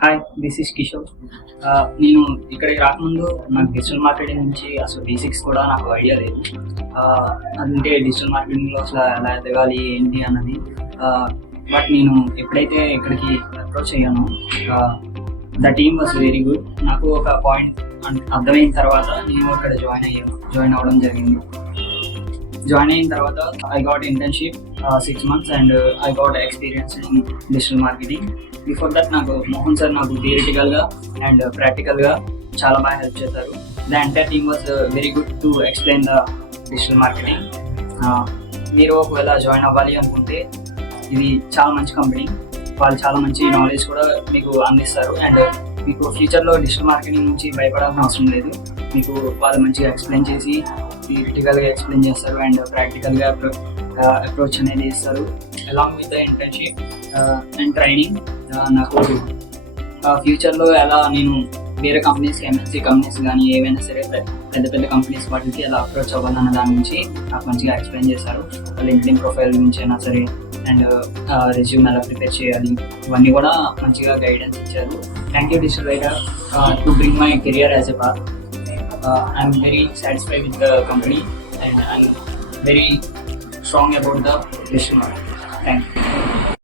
Hi, this is Kishore. నేను ఇక్కడికి రాకముందు నాకు డిజిటల్ మార్కెటింగ్ నుంచి అసలు బేసిక్స్ కూడా నాకు ఐడియా లేదు. అంటే డిజిటల్ మార్కెటింగ్లో అసలు ఎలా ఎదగాలి ఏంటి అన్నది. బట్ నేను ఎప్పుడైతే ఇక్కడికి అప్రోచ్ అయ్యానో the team was very good. నాకు ఒక పాయింట్ అర్థమైన తర్వాత నేను అక్కడ జాయిన్ అవ్వడం జరిగింది. జాయిన్ అయిన తర్వాత I got internship 6 months and I got experience in digital marketing. Before that నాకు మోహన్ సార్ నాకు థియరిటికల్గా అండ్ ప్రాక్టికల్గా చాలా బాగా హెల్ప్ చేశారు. The entire team was very good to explain the digital marketing. మీరు ఒకవేళ జాయిన్ అవ్వాలి అనుకుంటే ఇది చాలా మంచి కంపెనీ. వాళ్ళు చాలా మంచి నాలెడ్జ్ కూడా మీకు అందిస్తారు అండ్ మీకు ఫ్యూచర్లో డిజిటల్ మార్కెటింగ్ నుంచి భయపడాల్సిన అవసరం లేదు. మీకు వాళ్ళు మంచిగా ఎక్స్ప్లెయిన్ చేసి థియరిటికల్గా ఎక్స్ప్లెయిన్ చేస్తారు అండ్ ప్రాక్టికల్గా అప్రోచ్ అనేది ఇస్తారు. Along with the internship and training నాకు ఫ్యూచర్లో ఎలా నేను వేరే కంపెనీస్ ఎంఎన్సీ కంపెనీస్ కానీ ఏవైనా సరే పెద్ద పెద్ద కంపెనీస్ వాటికి ఎలా అప్రోచ్ అవ్వాలన్న దాని నుంచి నాకు మంచిగా ఎక్స్ప్లెయిన్ చేశారు. లింక్డ్ఇన్ ప్రొఫైల్ నుంచి అయినా సరే అండ్ రెజ్యూమ్ ఎలా ప్రిపేర్ చేయాలి ఇవన్నీ కూడా మంచిగా గైడెన్స్ ఇచ్చారు. Thank you digital writer to bring my career as a part. I'm very satisfied with the company and I'm very strong about the digital marketing. Thank you.